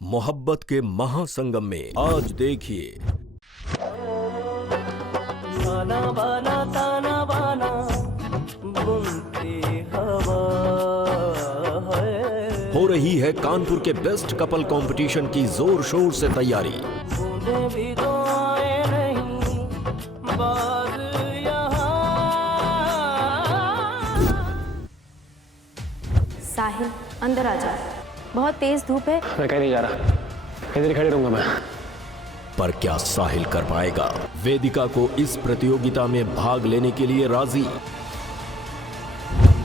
मोहब्बत के महासंगम में आज देखिए ताना बाना ताना बाना बुनती हवा है। हो रही है कानपुर के बेस्ट कपल कंपटीशन की जोर शोर से तैयारी। बूंदे भी तो आए नहीं बाज यहाँ। साहिल अंदर आ जा, बहुत तेज धूप है। मैं कहीं नहीं जा रहा, इधर ही खड़े रहूंगा मैं। पर क्या साहिल कर पाएगा वेदिका को इस प्रतियोगिता में भाग लेने के लिए राजी?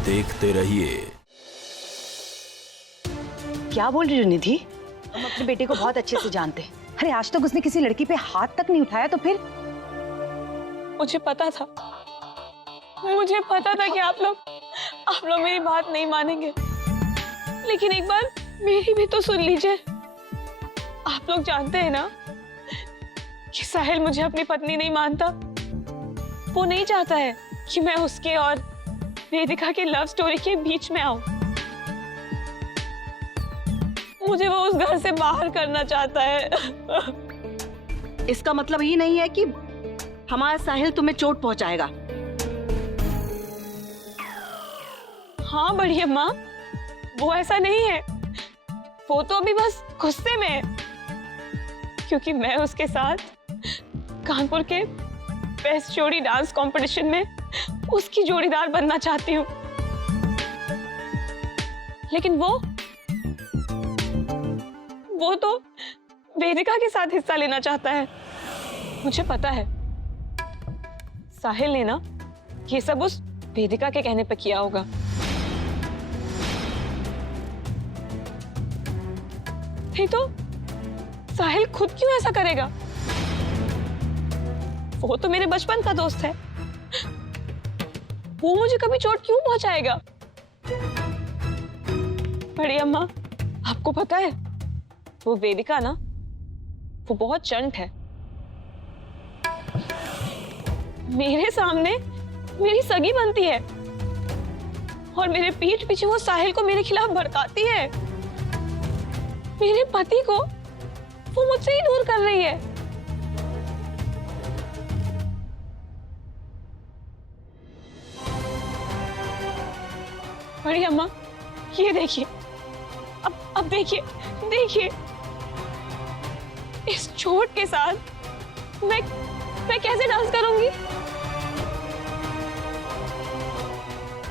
देखते रहिए। क्या बोल रही हो निधि? हम अपने बेटे को बहुत अच्छे से जानते हैं। अरे आज तक उसने किसी लड़की पे हाथ तक नहीं उठाया, तो फिर? मुझे पता था कि आप लोग मेरी बात नहीं मानेंगे, लेकिन एक बार मेरी भी तो सुन लीजिए। आप लोग जानते हैं ना कि साहिल मुझे अपनी पत्नी नहीं मानता। वो नहीं चाहता है कि मैं उसके और वेदिका की लव स्टोरी के बीच में आऊं। मुझे वो उस घर से बाहर करना चाहता है। इसका मतलब ये नहीं है कि हमारा साहिल तुम्हें चोट पहुंचाएगा। हाँ बड़ी अम्मा, वो ऐसा नहीं है। वो तो अभी बस गुस्से में है क्योंकि मैं उसके साथ कानपुर के बेस्ट जोड़ी डांस कंपटीशन में उसकी जोड़ीदार बनना चाहती हूँ, लेकिन वो तो वेदिका के साथ हिस्सा लेना चाहता है। मुझे पता है साहिल ने ना ये सब उस वेदिका के कहने पर किया होगा। नहीं तो साहिल खुद क्यों ऐसा करेगा? वो तो मेरे बचपन का दोस्त है। वो मुझे कभी चोट क्यों पहुंचाएगा? बड़ी अम्मा, आपको पता है वो वेदिका ना, वो बहुत चंट है। मेरे सामने मेरी सगी बनती है और मेरे पीठ पीछे वो साहिल को मेरे खिलाफ भड़काती है। मेरे पति को वो मुझसे ही दूर कर रही है। बड़ी अम्मा, ये देखिए, अब देखिए इस चोट के साथ मैं कैसे डांस करूंगी?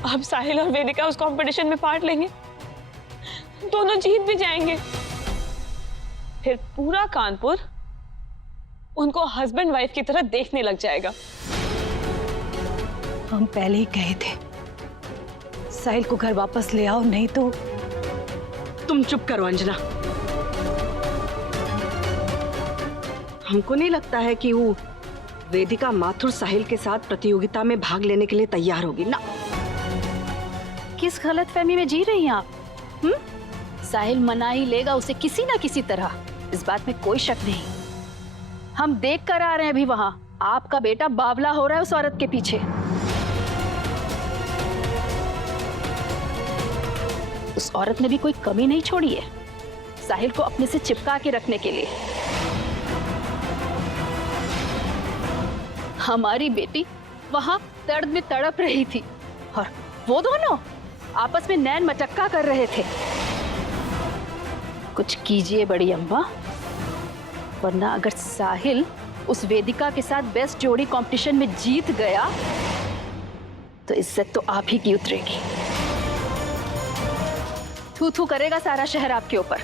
अब साहिल और वेदिका उस कंपटीशन में पार्ट लेंगे, दोनों जीत भी जाएंगे। फिर पूरा कानपुर उनको हस्बैंड वाइफ की तरह देखने लग जाएगा। हम पहले ही कहे थे साहिल को घर वापस ले आओ, नहीं तो। तुम चुप करो अंजना। हमको नहीं लगता है कि वो वेदिका माथुर साहिल के साथ प्रतियोगिता में भाग लेने के लिए तैयार होगी ना। किस गलतफहमी में जी रही हैं आप? साहिल मना ही लेगा उसे किसी ना किसी तरह, इस बात में कोई शक नहीं। हम देख कर आ रहे हैं अभी वहां, आपका बेटा बावला हो रहा है उस औरत के पीछे। उस औरत ने भी कोई कमी नहीं छोड़ी है साहिल को अपने से चिपका के रखने के लिए। हमारी बेटी वहां दर्द में तड़प रही थी और वो दोनों आपस में नैन मटक्का कर रहे थे। कुछ कीजिए बड़ी अम्मा, वरना अगर साहिल उस वेदिका के साथ बेस्ट जोड़ी कंपटीशन में जीत गया तो इज्जत तो आप ही की उतरेगी। थू थू करेगा सारा शहर आपके ऊपर।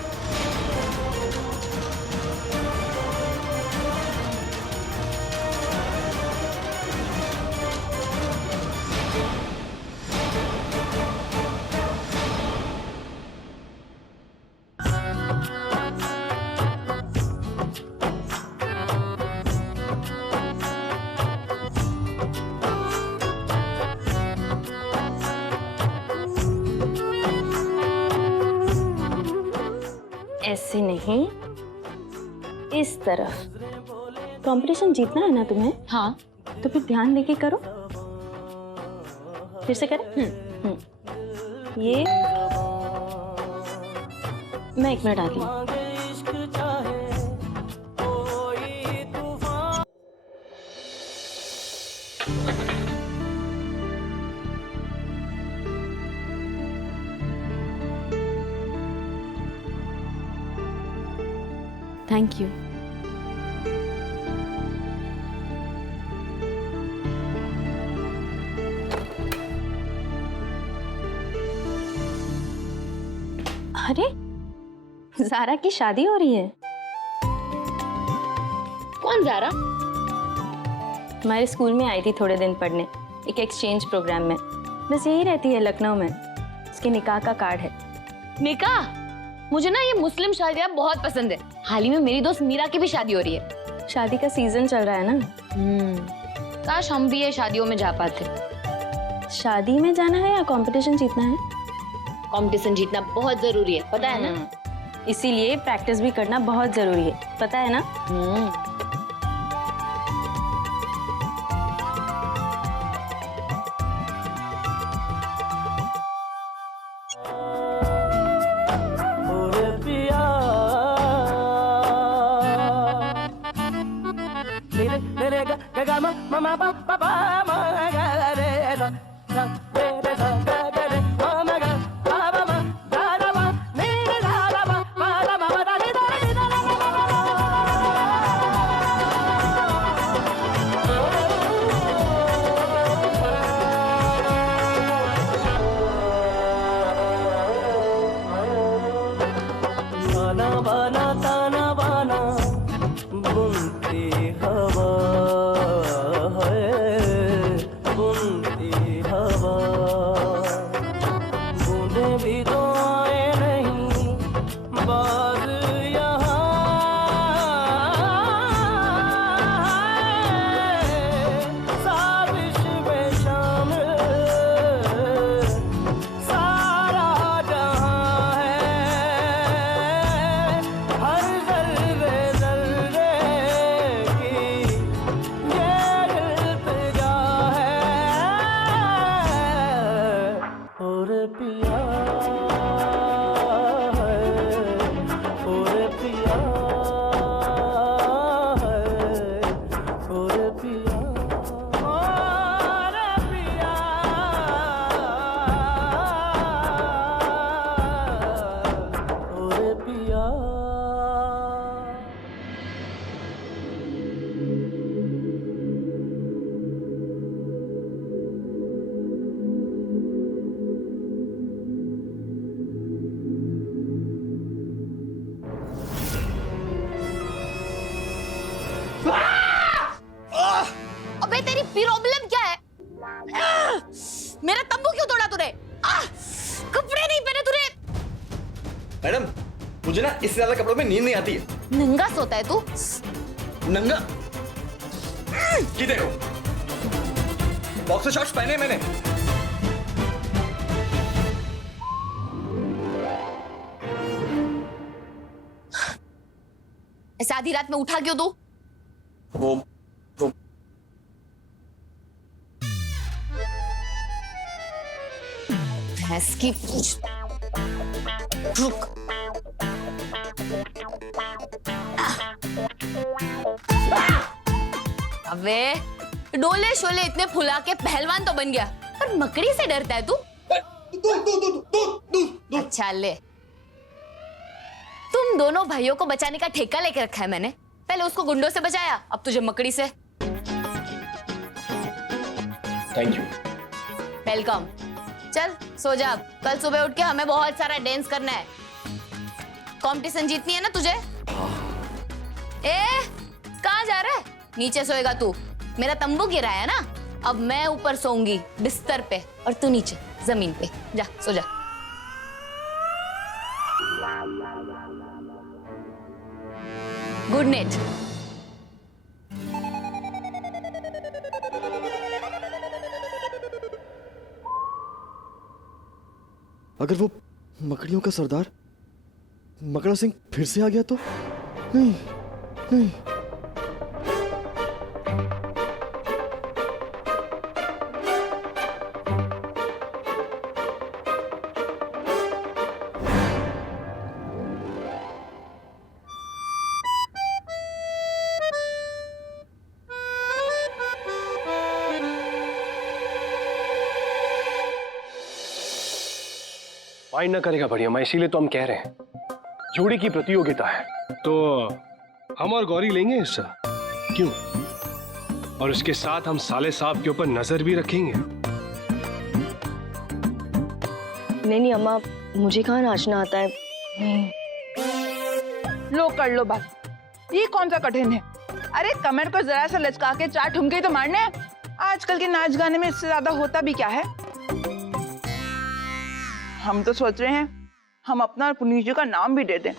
ऐसे नहीं, इस तरफ। कंपटीशन जीतना है ना तुम्हें? हाँ। तो फिर ध्यान लेके करो। फिर से करें? ये मैं 1 मिनट आती हूँ। Thank you. अरे ज़ारा की शादी हो रही है। कौन ज़ारा? हमारे स्कूल में आई थी थोड़े दिन पढ़ने, एक एक्सचेंज प्रोग्राम में। बस यही रहती है लखनऊ में। उसके निकाह का कार्ड है। निकाह? मुझे ना ये मुस्लिम शादियाँ बहुत पसंद है। हाल ही में मेरी दोस्त मीरा की भी शादी हो रही है। शादी का सीजन चल रहा है ना। काश हम भी ये शादियों में जा पाते। शादी में जाना है या कंपटीशन जीतना है? कंपटीशन जीतना बहुत जरूरी है, पता है ना? इसीलिए प्रैक्टिस भी करना बहुत जरूरी है, पता है ना? ओरे पिया रे रे ग ग म म म प प प म ग रे रे रे रे ग ग रे म म ग प प म ग रे म नि रे ग रे म म ग म म द नि द नि द बाना बाना ताना बाना बुनती हवा है, बुनती हवा बूंदे भी तो आए नहीं बाज यहाँ साजिश में शामिल सारा जहाँ है, हर जर्रे जर्रे की ये इल्तिजा है। और पिया है, और पिया है, और पिया, और पिया, और पिया। अबे तेरी प्रॉब्लम क्या है? मेरा तंबू क्यों तोड़ा तूने? कपड़े नहीं पहने तूने। मैडम, मुझे ना इससे ज्यादा कपड़ों में नींद नहीं आती है। नंगा सोता है तू? नंगा? ये देखो, बॉक्सर शॉर्ट्स पहने हैं मैंने। ऐसे आधी रात में उठा क्यों तू? वो भैंस की पूंछ। रुक। अबे डोले शोले इतने फुला के पहलवान तो बन गया, पर मकड़ी से डरता है तू? अच्छा ले, तुम दोनों भाइयों को बचाने का ठेका लेके रखा है मैंने। पहले उसको गुंडों से बचाया, अब तुझे मकड़ी से। Thank you. वेलकम। चल सो जा, कल सुबह उठ के हमें बहुत सारा डांस करना है। कंपटीशन जीतनी है ना तुझे? ए, कहाँ जा रहा है? नीचे सोएगा तू। मेरा तंबू गिरा है ना, अब मैं ऊपर सोऊंगी बिस्तर पे और तू नीचे जमीन पे। जा सो जा। Good night. अगर वो मकड़ियों का सरदार मकड़ा सिंह फिर से आ गया तो? नहीं नहीं। माइंड ना करेगा बढ़िया, मैं इसीलिए तो हम कह रहे हैं जोड़ी की प्रतियोगिता है तो हम और गौरी लेंगे हिस्सा। क्यों? और उसके साथ हम साले साहब के ऊपर नजर भी रखेंगे। नहीं अम्मा, मुझे कहाँ नाचना आता है। नहीं। लो कर लो बात, ये कौन सा कठिन है। अरे कमर को जरा सा लचका के 4 ठुमके ही तो मारने हैं। आजकल के नाच गाने में इससे ज्यादा होता भी क्या है। हम तो सोच रहे हैं हम अपना और पुनीत जी का नाम भी दे दें।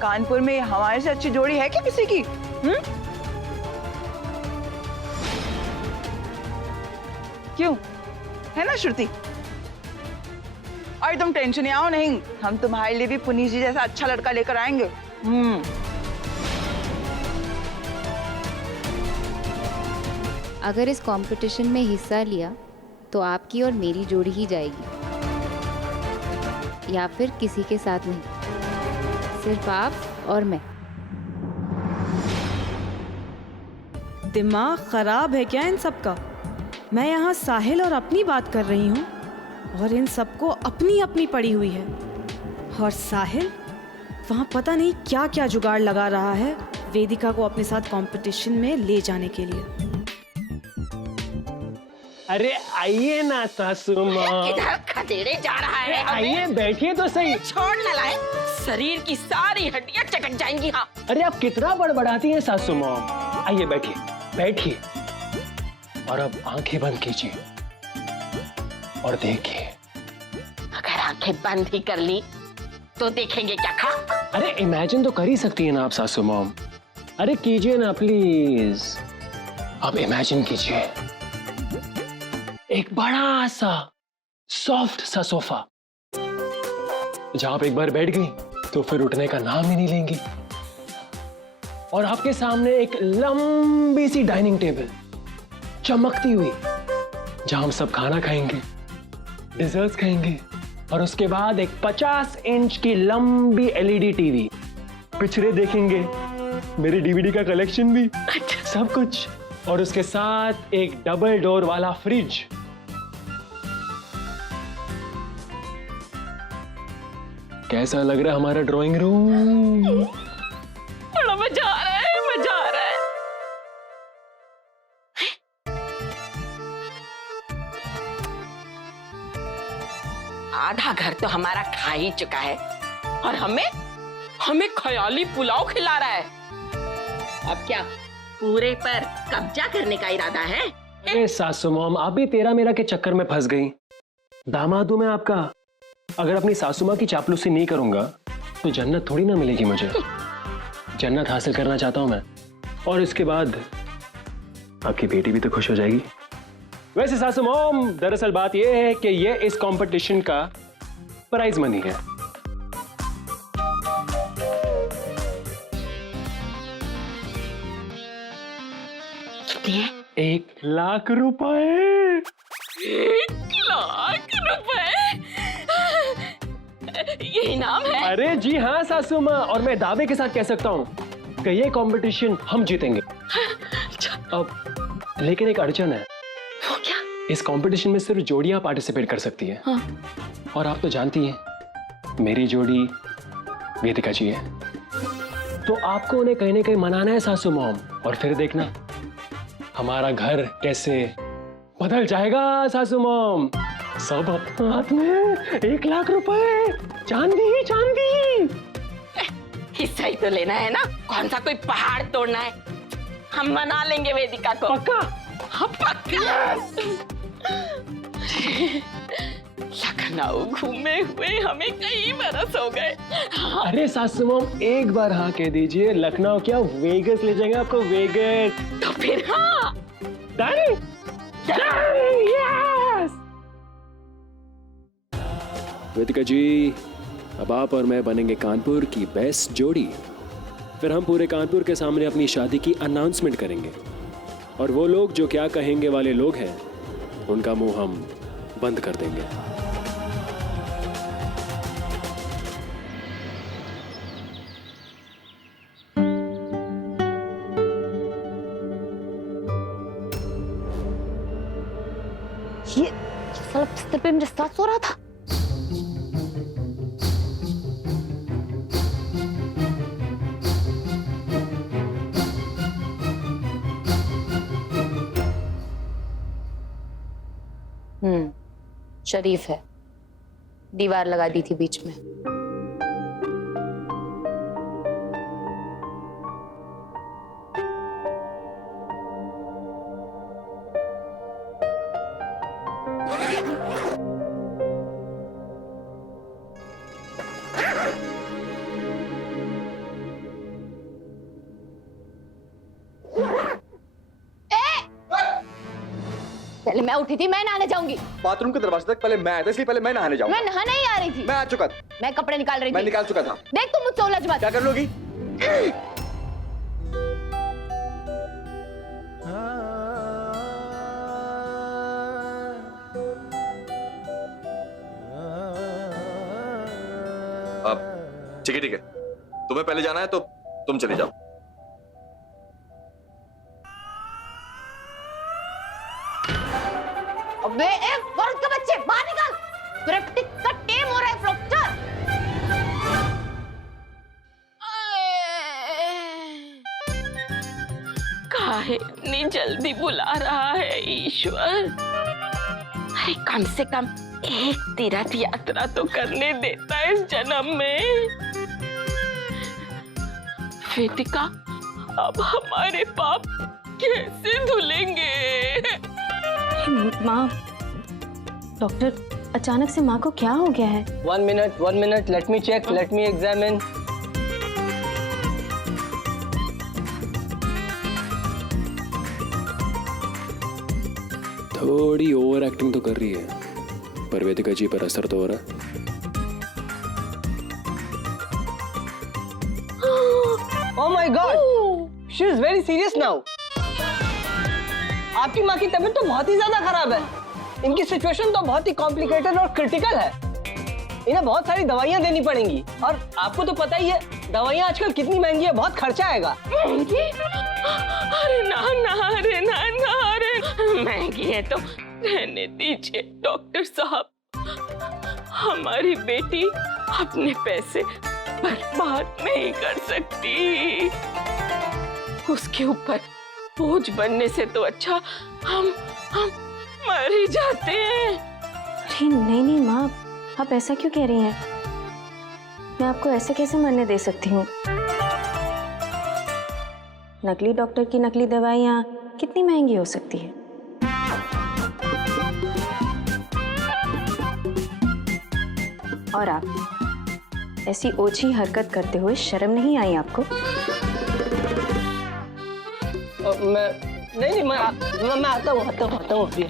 कानपुर में हमारे से अच्छी जोड़ी है क्या किसी की? क्यों, है ना श्रुति? और तुम टेंशन आओ नहीं, हम तुम्हारे लिए भी पुनीत जी जैसा अच्छा लड़का लेकर आएंगे। अगर इस कंपटीशन में हिस्सा लिया तो आपकी और मेरी जोड़ी ही जाएगी, या फिर किसी के साथ नहीं, सिर्फ आप और मैं। दिमाग खराब है क्या इन सबका? मैं यहाँ साहिल और अपनी बात कर रही हूँ और इन सबको अपनी अपनी पड़ी हुई है। और साहिल वहाँ पता नहीं क्या क्या जुगाड़ लगा रहा है वेदिका को अपने साथ कंपटीशन में ले जाने के लिए। अरे आइए ना सासू माँ। किधर खदेड़े जा रहा है? आइए बैठिए तो सही। छोड़ न लाए, शरीर की सारी हड्डियां चकट जाएंगी। हाँ अरे आप कितना बड़बड़ाती हैं सासू माँ। आइए बैठिए बैठिए, और अब आंखें बंद कीजिए और देखिए। अगर आंखें बंद ही कर ली तो देखेंगे क्या खा? अरे इमेजिन तो कर ही सकती है ना आप सासू मॉम। अरे कीजिए ना प्लीज। अब इमेजिन कीजिए एक बड़ा सा सॉफ्ट सा सोफा, जहां आप एक बार बैठ गई तो फिर उठने का नाम ही नहीं लेंगी। और आपके सामने एक लंबी सी डाइनिंग टेबल चमकती हुई, जहां हम सब खाना खाएंगे, डिजर्ट्स खाएंगे, और उसके बाद एक 50 इंच की लंबी एलईडी टीवी, पिक्चरें देखेंगे, मेरे डीवीडी का कलेक्शन भी, सब कुछ। और उसके साथ एक डबल डोर वाला फ्रिज। कैसा लग रहा है हमारा ड्राइंग रूम? बड़ा मजा आ रहा है, मजा आ रहा है। आधा घर तो हमारा खा ही चुका है और हमें ख्याली पुलाव खिला रहा है। अब क्या पूरे पर कब्जा करने का इरादा है? अरे सासू मॉम, आप भी तेरा मेरा के चक्कर में फंस गई। दामाद हूं मैं आपका। अगर अपनी सासू माँ की चापलूसी नहीं करूंगा तो जन्नत थोड़ी ना मिलेगी मुझे। जन्नत हासिल करना चाहता हूं मैं, और इसके बाद आपकी बेटी भी तो खुश हो जाएगी। वैसे सासू मॉम, दरअसल बात यह है कि ये इस कंपटीशन का प्राइज मनी है। कितने? 1 लाख रुपए। 1 लाख रुपए? ये इनाम है? अरे जी हाँ सासू माँ, और मैं दावे के साथ कह सकता हूँ कि ये कंपटीशन हम जीतेंगे। अब लेकिन एक अड़चन है। वो क्या? इस कंपटीशन में सिर्फ जोड़ियां पार्टिसिपेट कर सकती हैं। हाँ। और आप तो जानती हैं मेरी जोड़ी वेदिका जी है, तो आपको उन्हें कहीं ना कहीं मनाना है सासू मॉम। और फिर देखना हमारा घर कैसे बदल जाएगा सासू मॉम। सब अपने हाथ में। 1 लाख रुपए, चांदी ही चांदी। हिस्सा ही तो लेना है ना, कौन सा कोई पहाड़ तोड़ना है। हम मना लेंगे वेदिका को। पक्का? हाँ पक्का। लखनऊ घूमे हुए हमें कई बरस हो गए। हाँ। अरे सासू मॉम, एक बार हाँ कह दीजिए, लखनऊ क्या वेगस ले जाएंगे आपको, वेगस। तो फिर हाँ। डन? यस। वेदिका जी, अब आप और मैं बनेंगे कानपुर की बेस्ट जोड़ी। फिर हम पूरे कानपुर के सामने अपनी शादी की अनाउंसमेंट करेंगे, और वो लोग जो क्या कहेंगे वाले लोग हैं, उनका मुंह हम बंद कर देंगे। ये साला बिस्तर पे मेरे साथ सो रहा था। शरीफ है, दीवार लगा दी थी बीच में। पहले मैं उठी थी, मैं नहाने जाऊंगी। बाथरूम के दरवाजे तक पहले मैं आया था, इसलिए पहले मैं नहाने जाऊंगा। मैं नहाने ही आ रही थी। मैं आ चुका था। मैं कपड़े निकाल रही थी। मैं निकाल चुका था। देख तुम मुझसे उलझ मत। क्या कर लोगी? अब ठीक है, तुम्हें पहले जाना है तो तुम चले जाओ। अबे ए वर्ग के बच्चे बाहर निकल। प्रैक्टिस का टेम हो रहा है प्रोफेसर। काहे इतनी जल्दी बुला रहा है ईश्वर? अरे कम से कम एक तीर्थ यात्रा तो करने देता है इस जन्म में। वेदिका, अब हमारे पाप कैसे धुलेंगे? माँ, डॉक्टर अचानक से माँ को क्या हो गया है? 1 minute, let me check, let me examine. थोड़ी ओवर एक्टिंग तो कर रही है, पर वेदिका जी पर असर तो हो रहा है। Oh my God! She is very serious now. आपकी माँ की तबीयत तो बहुत ही ज्यादा खराब है। इनकी सिचुएशन तो बहुत ही कॉम्प्लिकेटेड और क्रिटिकल है। इन्हें बहुत सारी दवाइयाँ देनी पड़ेंगी, और आपको तो पता ही है दवाइयाँ आजकल कितनी महंगी है, बहुत खर्चा आएगा। महंगी? अरे ना, महंगी है तो रहने दीजिए डॉक्टर साहब। हमारी बेटी अपने पैसे बर्बाद नहीं कर सकती। उसके ऊपर बोझ बनने से तो अच्छा हम मर ही जाते हैं। अरे नहीं माँ, आप ऐसा क्यों कह रही हैं? मैं आपको ऐसे कैसे मरने दे सकती हूँ? नकली डॉक्टर की नकली दवाइयाँ कितनी महंगी हो सकती है? और आप ऐसी ओछी हरकत करते हुए शर्म नहीं आई आपको? मैं आता हूँ अभी।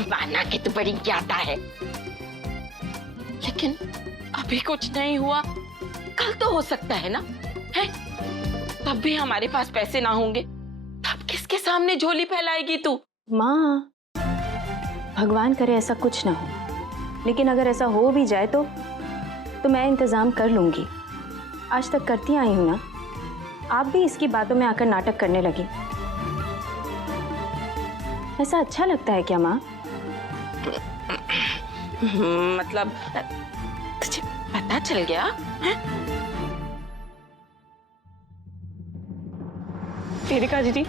माना कि तू बड़ी ज्ञाता है, लेकिन अभी कुछ नहीं हुआ, कल तो हो सकता है ना? है? तब भी हमारे पास पैसे ना होंगे, तब किसके सामने झोली फैलाएगी तू? माँ, भगवान करे ऐसा कुछ ना हो, लेकिन अगर ऐसा हो भी जाए तो मैं इंतजाम कर लूंगी। आज तक करती आई हूं ना, आप भी इसकी बातों में आकर नाटक करने लगी। ऐसा अच्छा लगता है क्या माँ? मतलब तुझे पता चल गया? वेदिका दीदी,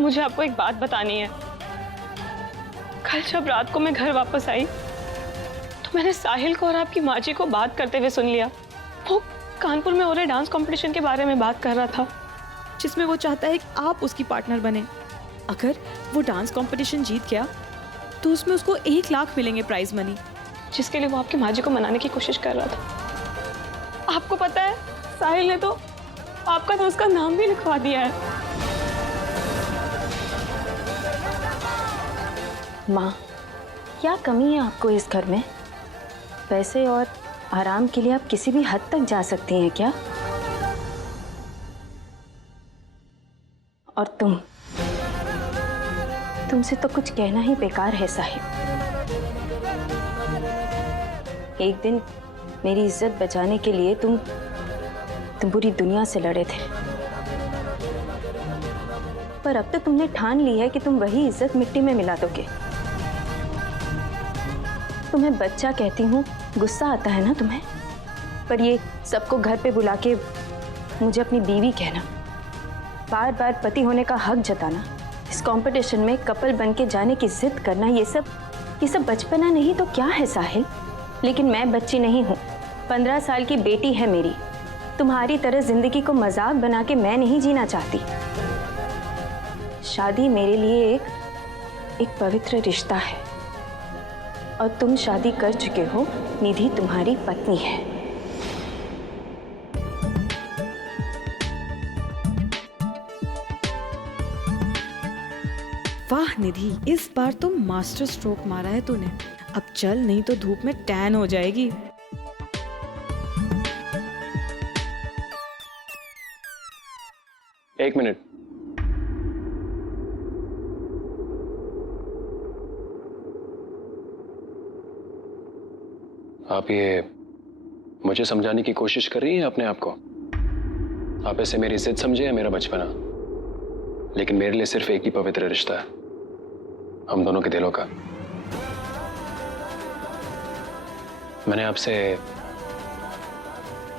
मुझे आपको एक बात बतानी है। कल जब रात को मैं घर वापस आई तो मैंने साहिल को और आपकी माँ जी को बात करते हुए सुन लिया। वो कानपुर में हो रहे डांस कंपटीशन के बारे में बात कर रहा था, जिसमें वो चाहता है कि आप उसकी पार्टनर बने। अगर वो डांस कंपटीशन जीत गया तो उसमें उसको 1 लाख मिलेंगे प्राइज मनी, जिसके लिए वो आपकी माँ जी को मनाने की कोशिश कर रहा था। आपको पता है, साहिल ने तो आपका तो उसका नाम भी लिखवा दिया है। माँ, क्या कमी है आपको इस घर में? पैसे और आराम के लिए आप किसी भी हद तक जा सकती हैं क्या? और तुमसे तो कुछ कहना ही बेकार है साहिब। एक दिन मेरी इज्जत बचाने के लिए तुम पूरी दुनिया से लड़े थे, पर अब तो तुमने ठान ली है कि तुम वही इज्जत मिट्टी में मिला दोगे। तुम्हें बच्चा कहती हूँ, गुस्सा आता है ना तुम्हें, पर ये सबको घर पे बुला के मुझे अपनी बीवी कहना, बार बार पति होने का हक जताना, इस कंपटीशन में कपल बन के जाने की जिद करना, ये सब बचपना नहीं तो क्या है साहिल? लेकिन मैं बच्ची नहीं हूँ, 15 साल की बेटी है मेरी। तुम्हारी तरह जिंदगी को मजाक बना के मैं नहीं जीना चाहती। शादी मेरे लिए एक पवित्र रिश्ता है और तुम शादी कर चुके हो, निधि तुम्हारी पत्नी है। वाह निधि, इस बार तो मास्टर स्ट्रोक मारा है तूने। अब चल, नहीं तो धूप में टैन हो जाएगी। एक मिनट। आप ये मुझे समझाने की कोशिश कर रही हैं अपने आप को? आप ऐसे मेरी जिद समझे या मेरा बचपना? लेकिन मेरे लिए सिर्फ एक ही पवित्र रिश्ता है, हम दोनों के दिलों का। मैंने आपसे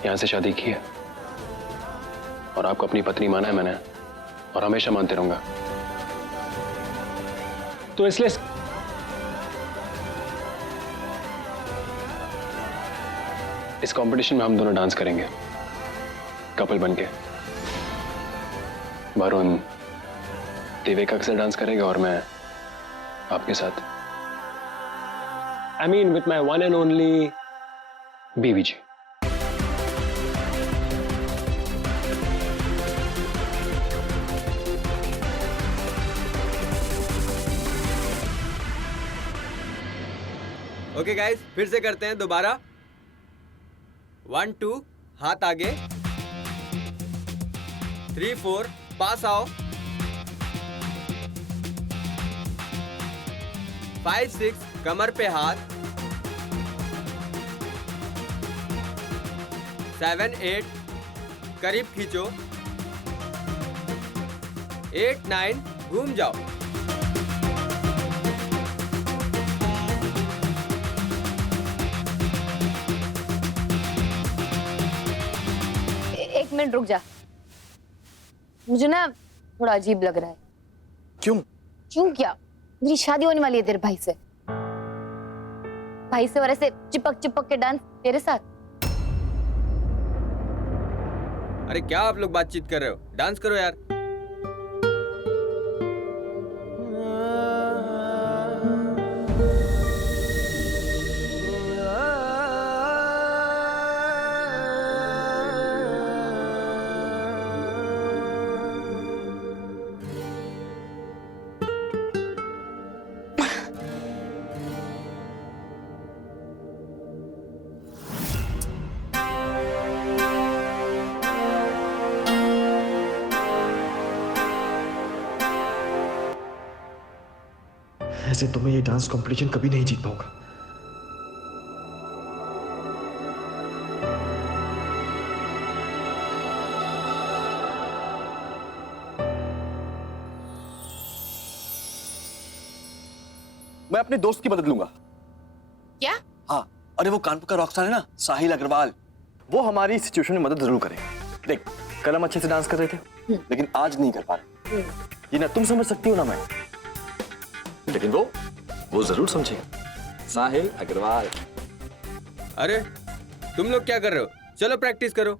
यहां से शादी की है और आपको अपनी पत्नी माना है मैंने, और हमेशा मानते रहूंगा। तो इसलिए इस कंपटीशन में हम दोनों डांस करेंगे कपल बनके। वरुण देविका के साथ डांस करेगा और मैं आपके साथ। I mean with my one and only बीवी जी। ओके गाइस, फिर से करते हैं दोबारा। 1 2 हाथ आगे, 3 4 पास आओ, 5 6 कमर पे हाथ, 7 8 करीब खींचो, 8 9 घूम जाओ। एक मिनट रुक जा, मुझे ना थोड़ा अजीब लग रहा है। क्यों? क्यों क्या? मेरी शादी होने वाली है तेरे भाई से। भाई से और ऐसे चिपक चिपक के डांस तेरे साथ। अरे क्या आप लोग बातचीत कर रहे हो? डांस करो यार। ऐसे तो मैं ये डांस कंपटीशन कभी नहीं जीत पाऊंगा। मैं अपने दोस्त की मदद लूंगा। क्या? हाँ, अरे वो कानपुर का रॉकस्टार है ना, साहिल अग्रवाल, वो हमारी इस सिचुएशन में मदद जरूर करेगा। देख, कल हम अच्छे से डांस कर रहे थे, लेकिन आज नहीं कर पा रहे। ये ना तुम समझ सकती हो ना मैं, लेकिन वो जरूर समझेगा। साहिल अग्रवाल। अरे तुम लोग क्या कर रहे हो? चलो प्रैक्टिस करो।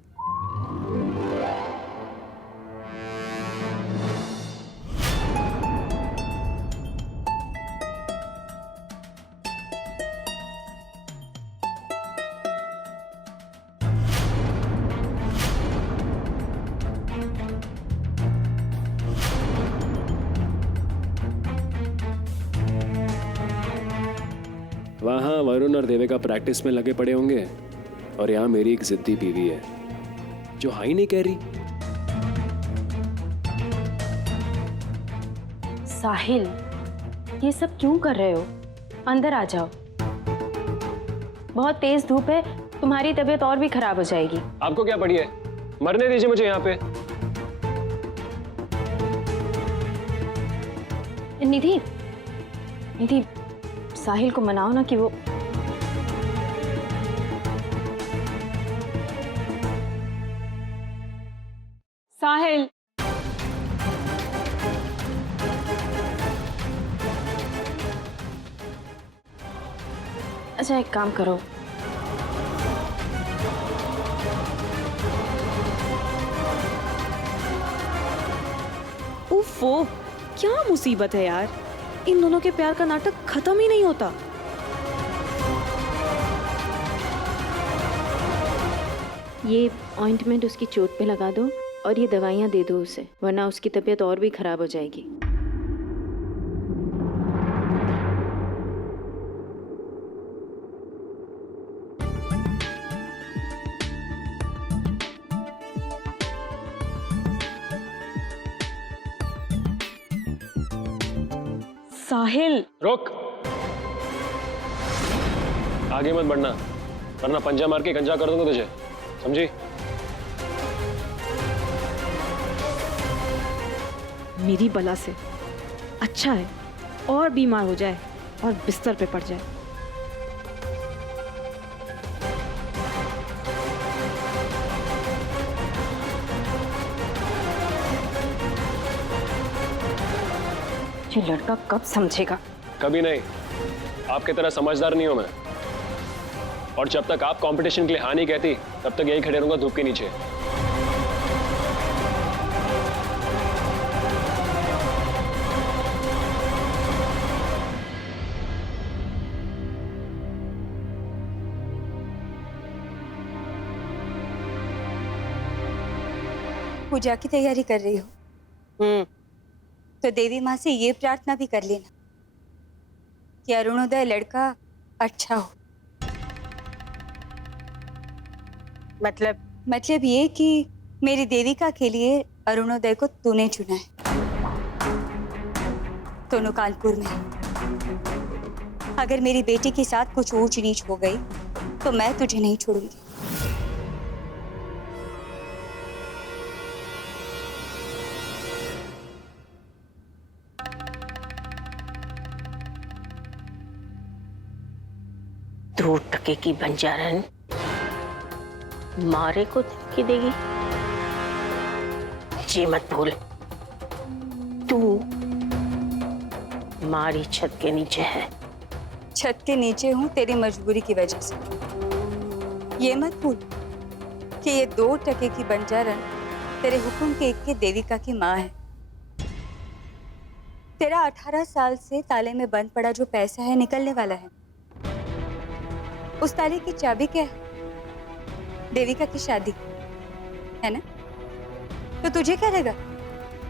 वहाँ वरुण और देविका प्रैक्टिस में लगे पड़े होंगे और यहाँ मेरी एक जिद्दी बीवी है जो हाई नहीं कह रही। साहिल, ये सब क्यों कर रहे हो? अंदर आ जाओ। बहुत तेज धूप है, तुम्हारी तबीयत और भी खराब हो जाएगी। आपको क्या पड़ी है? मरने दीजिए मुझे यहाँ पे। निधि, निधि, साहिल को मनाओ ना कि वो। साहिल, अच्छा एक काम करो, उफ़ो, क्या मुसीबत है यार, इन दोनों के प्यार का नाटक खत्म ही नहीं होता। ये ऑइंटमेंट उसकी चोट पे लगा दो और ये दवाइयाँ दे दो उसे, वरना उसकी तबीयत और भी खराब हो जाएगी। साहिल, रुक, आगे मत बढ़ना, वरना पंजा मार के गंजा कर दूंगा तुझे, समझी? मेरी बला से अच्छा है और बीमार हो जाए और बिस्तर पे पड़ जाए। ये लड़का कब समझेगा? कभी नहीं, आपकी तरह समझदार नहीं हूं मैं। और जब तक आप कंपटीशन के लिए हाँ नहीं कहती, तब तक यहीं खड़े रहूंगा धूप के नीचे। पूजा की तैयारी कर रही हो तो देवी माँ से ये प्रार्थना भी कर लेना कि अरुणोदय लड़का अच्छा हो। मतलब ये कि मेरी देविका के लिए अरुणोदय को तूने चुना है, दोनों कानपुर में। अगर मेरी बेटी के साथ कुछ ऊंच नीच हो गई तो मैं तुझे नहीं छोड़ूंगी। दो टके की बंजारन मारे को धमकी देगी? जी मत भूल, तू मारी छत के नीचे है। छत के नीचे हूँ तेरी मजबूरी की वजह से। ये मत भूल कि ये 2 टके की बंजारन तेरे हुक्म के एक के देविका की माँ है। तेरा 18 साल से ताले में बंद पड़ा जो पैसा है निकलने वाला है। उस ताले की चाबी क्या है? देविका की शादी है ना? तो तुझे क्या लगा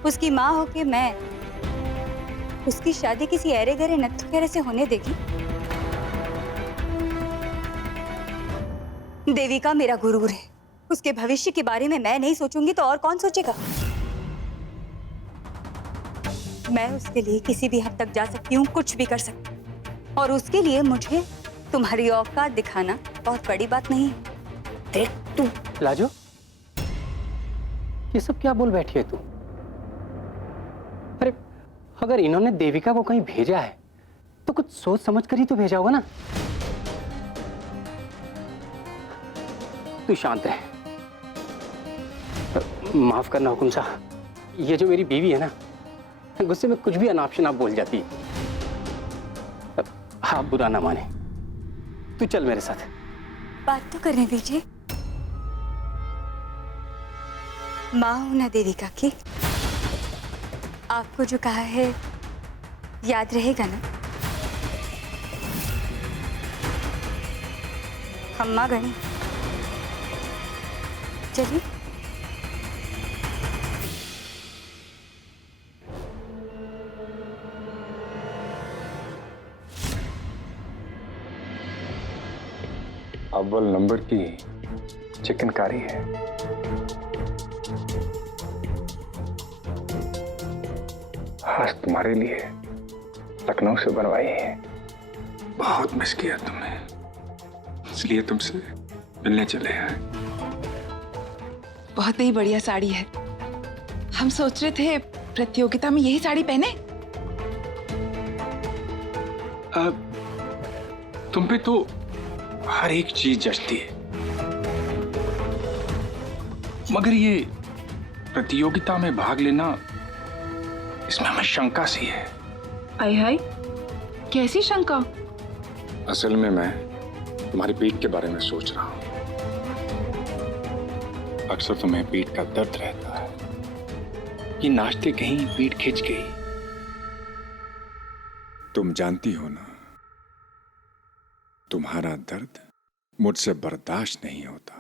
उसकी माँ होके मैं उसकी शादी किसी ऐरे गरे नत्थुकेरे से होने देगी? देविका मेरा गुरूर है, उसके भविष्य के बारे में मैं नहीं सोचूंगी तो और कौन सोचेगा? मैं उसके लिए किसी भी हद तक जा सकती हूँ, कुछ भी कर सकती हूँ, और उसके लिए मुझे तुम्हारी औकात दिखाना बहुत बड़ी बात नहीं है। देख तू लाजो, ये सब क्या बोल बैठी है तू? अरे अगर इन्होंने देविका को कहीं भेजा है तो कुछ सोच समझ कर ही तो भेजा होगा ना। तू शांत रह, माफ करना हुकुम साहब, ये जो मेरी बीवी है ना, गुस्से में कुछ भी अनाप शनाप बोल जाती है। आप बुरा ना माने, तू चल मेरे साथ। बात तो करने दीजिए। माँ हूं ना देविका की, आपको जो कहा है याद रहेगा ना? अम्मा गणी, चलिए। अव्वल नंबर की चिकनकारी है। आज तुम्हारे लिए लखनऊ से बनवाई है। बहुत मिस किया तुमने, इसलिए तुमसे मिलने चले आए। बहुत ही बढ़िया साड़ी है। हम सोच रहे थे प्रतियोगिता में यही साड़ी पहने। तुम पे तो हर एक चीज जचती है, मगर ये प्रतियोगिता में भाग लेना, इसमें हमें शंका सी है। आय हाय, कैसी शंका? असल में मैं तुम्हारी पीठ के बारे में सोच रहा हूं। अक्सर तुम्हें पीठ का दर्द रहता है कि नाचते कहीं पीठ खिंच गई। तुम जानती हो ना, तुम्हारा दर्द मुझसे बर्दाश्त नहीं होता।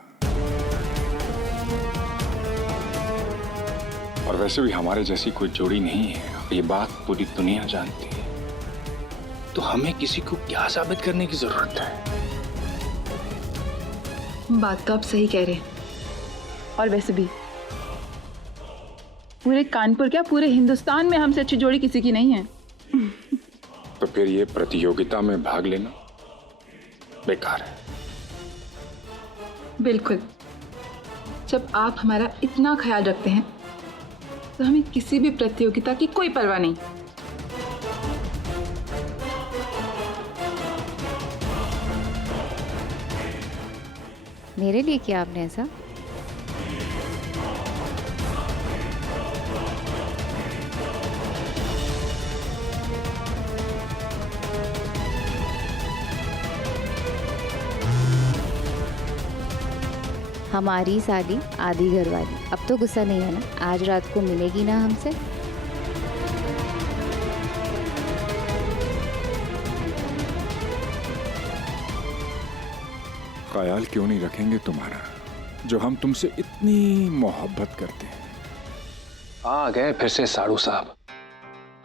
और वैसे भी हमारे जैसी कोई जोड़ी नहीं है, ये बात पूरी दुनिया जानती है। तो हमें किसी को क्या साबित करने की जरूरत है? बात तो आप सही कह रहे हैं। और वैसे भी पूरे कानपुर क्या पूरे हिंदुस्तान में हमसे अच्छी जोड़ी किसी की नहीं है। तो फिर ये प्रतियोगिता में भाग लेना बेकार है। बिल्कुल। जब आप हमारा इतना ख्याल रखते हैं तो हमें किसी भी प्रतियोगिता की कोई परवाह नहीं। मेरे लिए किया आपने ऐसा? हमारी साली आधी घरवाली, अब तो गुस्सा नहीं है ना? आज रात को मिलेगी ना हमसे? ख्याल क्यों नहीं रखेंगे तुम्हारा, जो हम तुमसे इतनी मोहब्बत करते हैं। आ गए फिर से साड़ू साहब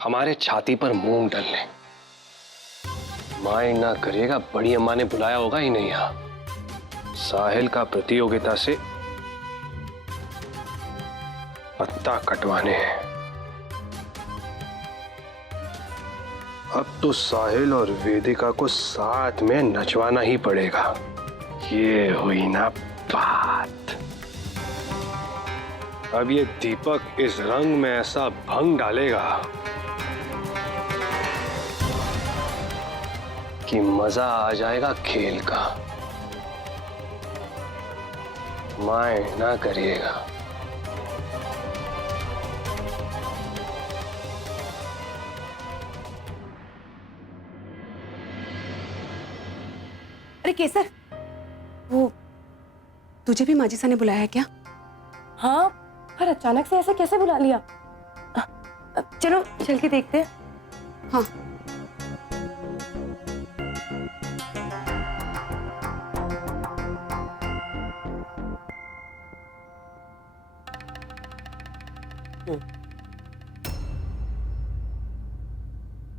हमारे छाती पर मूंग डालने। माइंड ना करिएगा, बड़ी अम्मा ने बुलाया होगा ही नहीं यहाँ। साहिल का प्रतियोगिता से पत्ता कटवाने हैं। अब तो साहिल और वेदिका को साथ में नचवाना ही पड़ेगा। ये हुई ना बात। अब ये दीपक इस रंग में ऐसा भंग डालेगा कि मजा आ जाएगा खेल का। माइंड ना करिएगा। अरे केसर, वो तुझे भी माजिसा ने बुलाया है क्या? हाँ, पर अचानक से ऐसे कैसे बुला लिया? चलो चल के देखते हैं। हाँ।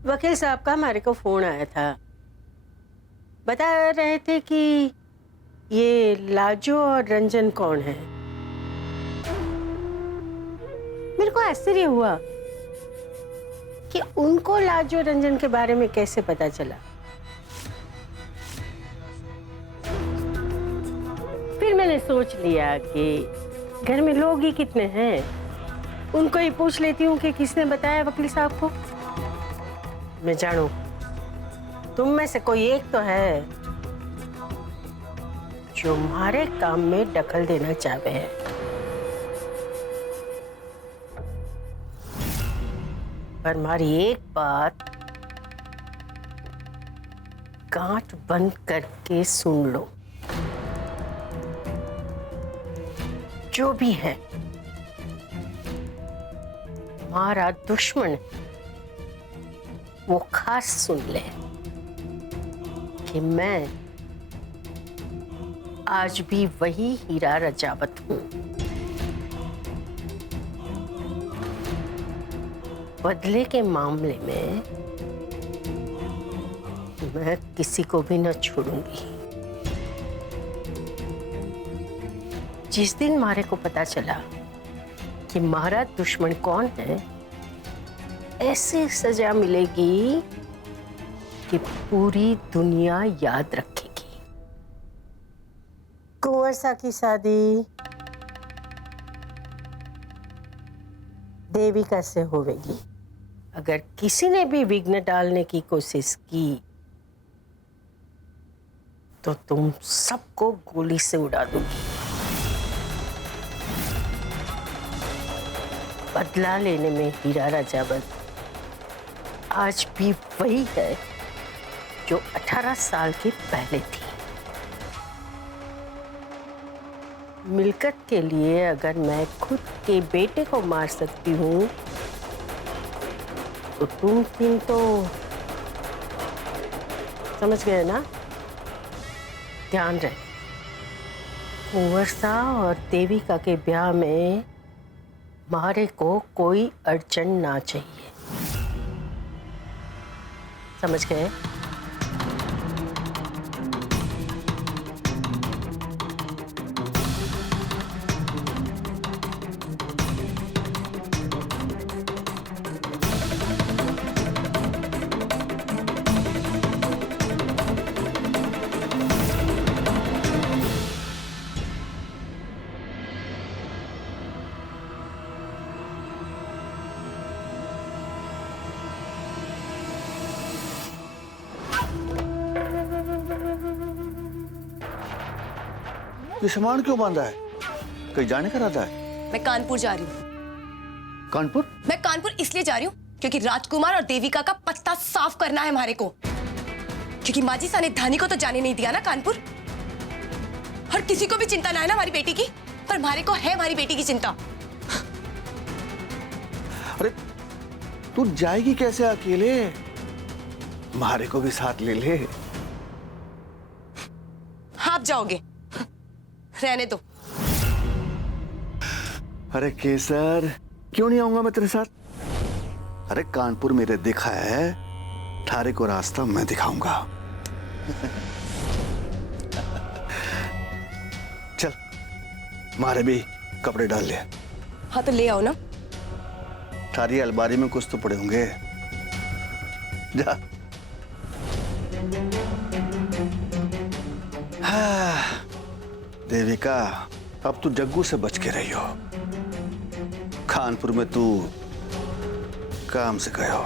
वकील साहब का हमारे को फोन आया था। बता रहे थे कि ये लाजो और रंजन कौन है। मेरे को आश्चर्य हुआ कि उनको लाजो रंजन के बारे में कैसे पता चला। फिर मैंने सोच लिया कि घर में लोग ही कितने हैं, उनको ही पूछ लेती हूँ कि किसने बताया वकील साहब को। मैं जानू तुम में से कोई एक तो है जो हमारे काम में दखल देना चाहते हैं। पर हमारी एक बात गांठ बंद करके सुन लो। जो भी है हमारा दुश्मन, वो खास सुन ले कि मैं आज भी वही हीरा रजावत हूं। बदले के मामले में मैं किसी को भी न छोड़ूंगी। जिस दिन मारे को पता चला कि हमारा दुश्मन कौन है, ऐसी सजा मिलेगी कि पूरी दुनिया याद रखेगी। कुंवर सा की शादी देविका से होगी। अगर किसी ने भी विघ्न डालने की कोशिश की तो तुम सबको गोली से उड़ा दूंगी। बदला लेने में हीरा रजावत आज भी वही है जो 18 साल के पहले थी। मिल्कत के लिए अगर मैं खुद के बेटे को मार सकती हूँ तो तुम तीन तो समझ गए ना? ध्यान रहे, कुंवरसा और देविका के ब्याह में मारे को कोई अड़चन ना चाहिए, समझ गए? ये सामान क्यों बांधा है? कहीं जाने का इरादा है? मैं कानपुर जा रही हूँ। कानपुर? मैं कानपुर इसलिए जा रही हूँ क्योंकि राजकुमार और देविका का पत्ता साफ करना है हमारे को, क्योंकि माजी सा ने धानी को तो जाने नहीं दिया ना कानपुर। और किसी को भी चिंता ना है ना हमारी बेटी की, पर हमारे को है हमारी बेटी की चिंता। अरे तू जाएगी कैसे अकेले? मारे को भी साथ ले ले। आप जाओगे? रहने दो। अरे केसर, क्यों नहीं आऊंगा मैं तेरे साथ? अरे कानपुर मेरे दिखा है, थारे को रास्ता मैं दिखाऊंगा। चल, मारे भी कपड़े डाल ले। हाँ तो ले आओ ना। थारी अलमारी में कुछ तो पड़े होंगे, जा। हाँ, देविका, अब तू जग्गू से बच के रही हो। कानपुर में तू काम से गया हो।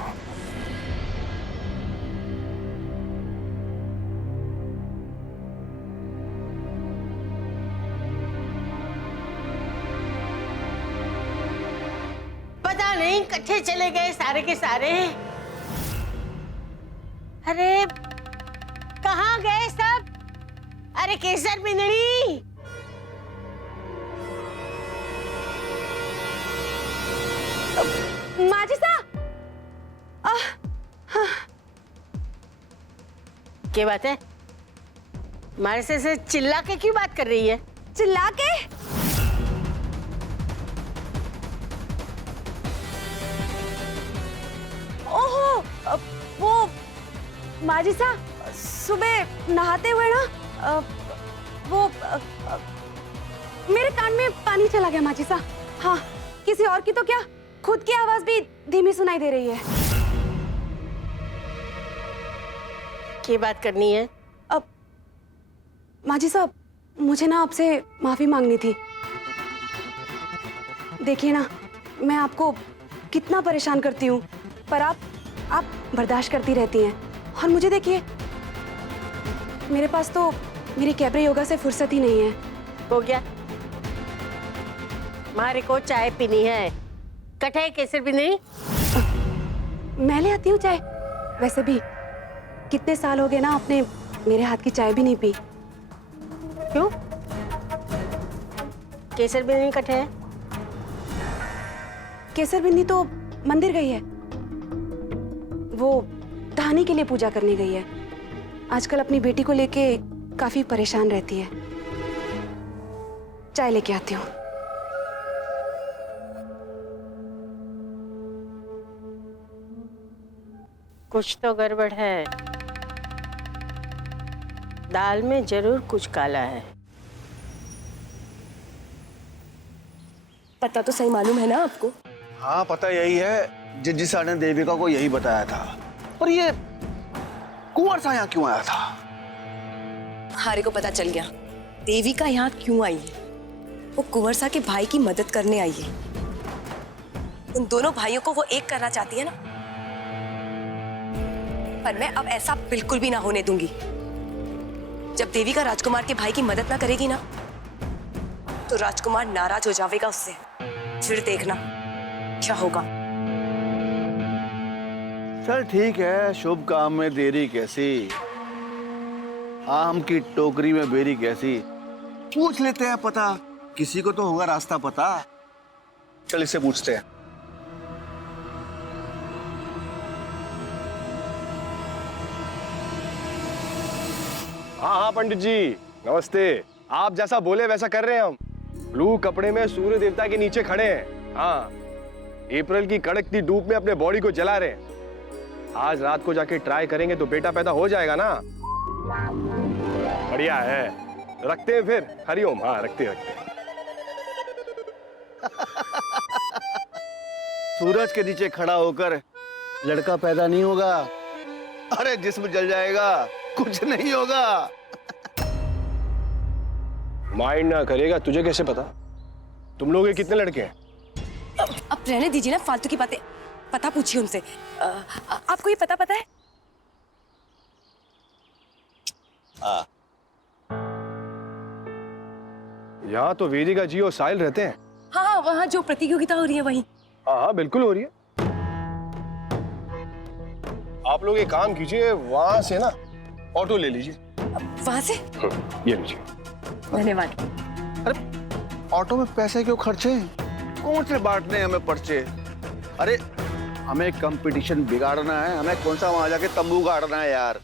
पता नहीं कट्ठे चले गए सारे के सारे। अरे कहाँ गए सब? अरे केसर बिंदड़ी, माजी सा। क्या बात है? हमारे से चिल्ला के क्यों बात कर रही है? चिल्ला के? ओहो, वो माजी सा सुबह नहाते हुए ना मेरे कान में पानी चला गया माजी सा। हाँ, किसी और की तो क्या, खुद की आवाज भी धीमी सुनाई दे रही है। क्या बात करनी है? अब माजी साहब, मुझे ना आपसे माफी मांगनी थी। देखिए ना, मैं आपको कितना परेशान करती हूँ, पर आप बर्दाश्त करती रहती हैं। और मुझे देखिए, मेरे पास तो मेरी कैबरे योगा से फुर्सत ही नहीं है। हो गया, हमारे को चाय पीनी है। कटे केसर भी नहीं? मैं ले आती हूँ चाय। वैसे भी कितने साल हो गए ना, आपने मेरे हाथ की चाय भी नहीं पी। क्यों? केसर भी नहीं कटे? केसर बिंदी तो मंदिर गई है, वो धानी के लिए पूजा करने गई है। आजकल अपनी बेटी को लेके काफी परेशान रहती है। चाय लेके आती हूँ। कुछ तो गड़बड़ है, दाल में जरूर कुछ काला है। पता तो सही मालूम है ना आपको? हाँ, पता यही है। जिस ने देविका को यही बताया था। पर ये कुंवरसा यहाँ क्यों आया था? हारे को पता चल गया देविका यहाँ क्यों आई है। वो कुंवरसा के भाई की मदद करने आई है। उन दोनों भाइयों को वो एक करना चाहती है ना, पर मैं अब ऐसा बिल्कुल भी ना होने दूंगी। जब देविका राजकुमार के भाई की मदद ना करेगी ना, तो राजकुमार नाराज हो जाएगा उससे। फिर देखना क्या होगा। चल ठीक है, शुभ काम में देरी कैसी, आम की टोकरी में बेरी कैसी। पूछ लेते हैं पता किसी को तो होगा रास्ता पता। चल इससे पूछते हैं। हाँ हाँ पंडित जी नमस्ते। आप जैसा बोले वैसा कर रहे हैं हम। ब्लू कपड़े में सूर्य देवता के नीचे खड़े हैं। हाँ, अप्रैल की कड़कती धूप में अपने बॉडी को जला रहे हैं। आज रात को जाके ट्राई करेंगे तो बेटा पैदा हो जाएगा ना। बढ़िया है, रखते हैं फिर। हरिओम। हाँ रखते। सूरज के नीचे खड़ा होकर लड़का पैदा नहीं होगा। अरे जिस्म जल जाएगा, कुछ नहीं होगा। माइंड ना करेगा। तुझे कैसे पता? तुम लोग कितने लड़के हैं? अब रहने दीजिए ना फालतू की बातें। पता पूछिए उनसे। आपको ये पता है? यहाँ तो वेदिका जी और साहिल रहते हैं। हाँ, वहाँ जो प्रतियोगिता हो रही है वहीं। हाँ बिल्कुल हो रही है। आप लोग एक काम कीजिए, वहां से ना ऑटो ले लीजिए। वहां से? ये लीजिए। धन्यवाद। अरे ऑटो में पैसे क्यों खर्चे? कौन से बांटने हमें पर्चे? अरे हमें कंपटीशन बिगाड़ना है, हमें कौन सा वहां जाके तंबू गाड़ना है यार।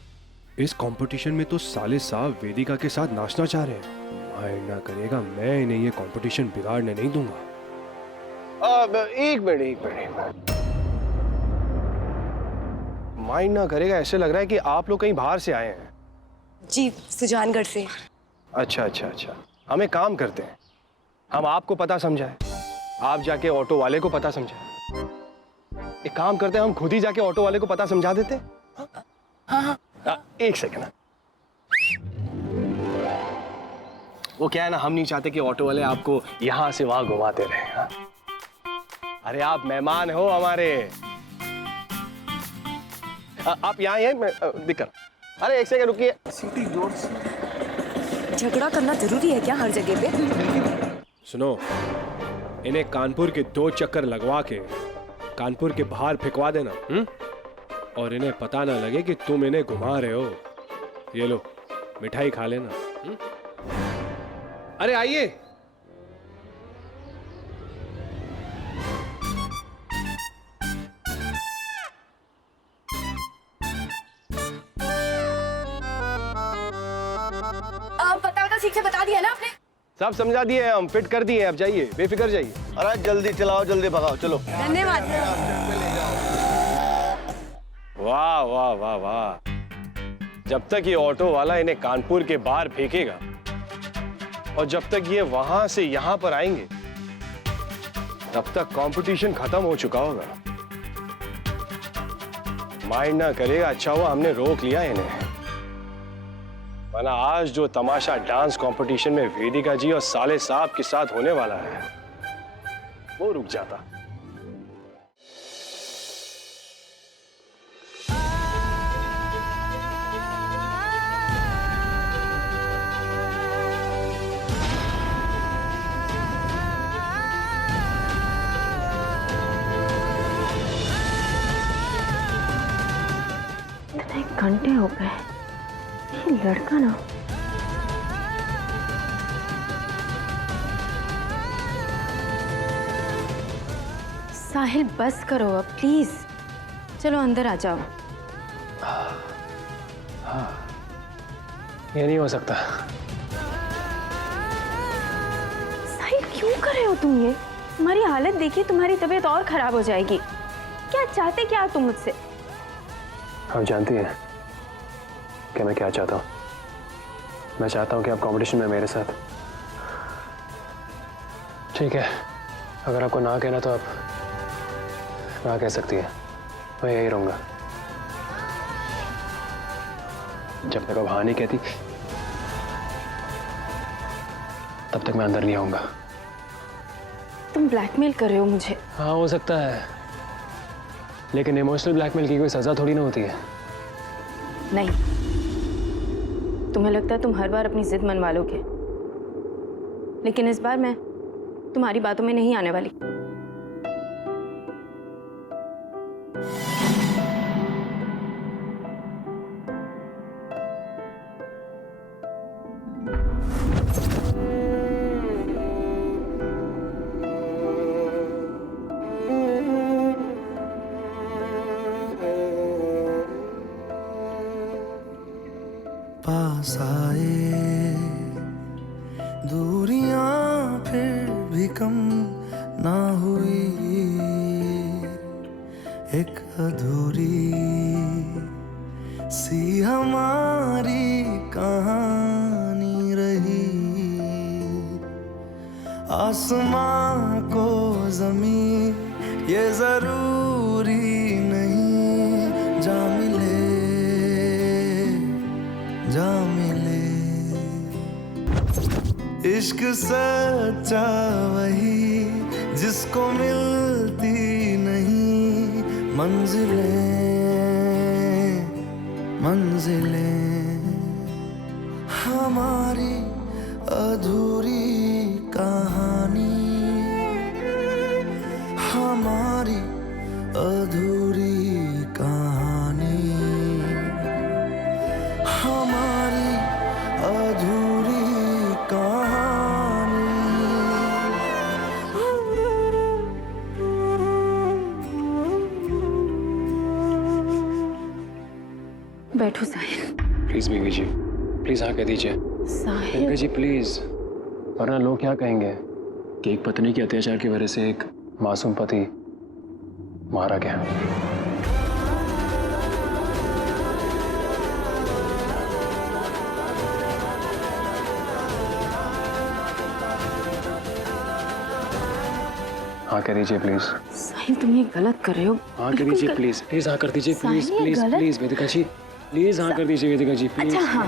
इस कंपटीशन में तो साले साहब वेदिका के साथ नाचना चाह रहे हैं। माइंड ना करेगा, मैं इन्हें ये कंपटीशन बिगाड़ने नहीं दूंगा। एक मिनट। माइंड ना करेगा, ऐसे लग रहा है कि आप लोग कहीं बाहर से आए हैं। जी, सुजानगढ़ से। अच्छा। हम एक काम करते हैं, हम आपको पता समझाएं, आप जाके ऑटो वाले को पता समझाएं। एक काम करते हैं, हम खुद ही जाके ऑटो वाले को पता समझा देते हैं। हाँ। एक सेकंड। वो क्या है ना, हम नहीं चाहते कि ऑटो वाले आपको यहां से वहां घुमाते रहे। हाँ? अरे आप मेहमान हो हमारे। आप यहाँ हैं, मैं दिक्कत। अरे एक सेकंड रुकिए। सीटी जोर से। झगड़ा करना जरूरी है क्या हर जगह पे? सुनो, इन्हें कानपुर के 2 चक्कर लगवा के कानपुर के बाहर फेंकवा देना। और इन्हें पता ना लगे कि तुम इन्हें घुमा रहे हो। ये लो मिठाई खा लेना। अरे आइए। पता ठीक से बता दिया ना आपने? सब समझा दिए, हम फिट कर दिए। अब जाइए, बेफिक्र जाइए। अरे जल्दी चलाओ, जल्दी भगाओ, चलो। धन्यवाद। वाह वाह वाह वाह। जब तक ये ऑटो वाला इन्हें कानपुर के बाहर फेंकेगा और जब तक ये वहां से यहां पर आएंगे, तब तक कंपटीशन खत्म हो चुका होगा। माइंड ना करेगा, अच्छा हुआ हमने रोक लिया इन्हें, वरना आज जो तमाशा डांस कंपटीशन में वेदिका जी और साले साहब के साथ होने वाला है, वो रुक जाता। इतने घंटे हो गए, ये लड़का ना साहिल बस करो अब प्लीज। चलो अंदर आ जाओ। हाँ, ये नहीं हो सकता। साहिल क्यों कर रहे हो तुम ये? तुम्हारी हालत देखिए, तुम्हारी तबीयत और खराब हो जाएगी। क्या चाहते क्या तुम मुझसे? आप जानती हैं कि मैं क्या चाहता हूँ? मैं चाहता हूँ कि आप कंपटीशन में मेरे साथ। ठीक है, अगर आपको ना कहना तो आप ना कह सकती है, मैं यही रहूंगा। जब तक आप हाँ नहीं कहती तब तक मैं अंदर नहीं आऊंगा। तुम ब्लैकमेल कर रहे हो मुझे? हाँ हो सकता है, लेकिन इमोशनल ब्लैकमेल की कोई सजा थोड़ी ना होती है। नहीं, तुम्हें लगता है तुम हर बार अपनी जिद मनवा लोगे, लेकिन इस बार मैं तुम्हारी बातों में नहीं आने वाली। पास आए, दूरियां फिर भी कम ना हुई, एक अधूरी सी हमारी कहानी रही। आसमां को ज़मीन ये जरूरी नहीं, जा मिले जा मिले। इश्क सच्चा वही जिसको मिलती नहीं मंजिलें मंजिलें। हमारी अधूरी कहानी, हमारी अधूरी कहानी, हमारी अधूरी कहानी। बैठो साहिल। प्लीज बीवी जी, प्लीज हाँ कह दीजिए। साहिल जी प्लीज, वरना लोग क्या कहेंगे कि एक पत्नी के अत्याचार की वजह से एक मासूम पति मारा गया। हाँ कह दीजिए प्लीज। साहिल तुम ये गलत कर रहे हो। हाँ कह दीजिए प्लीज, प्लीज हाँ कर दीजिए, प्लीज साहिल, ये प्लीज गलत- प्लीज वेदिका जी, प्लीज हाँ कर दीजिए वेदिका जी प्लीज। अच्छा हाँ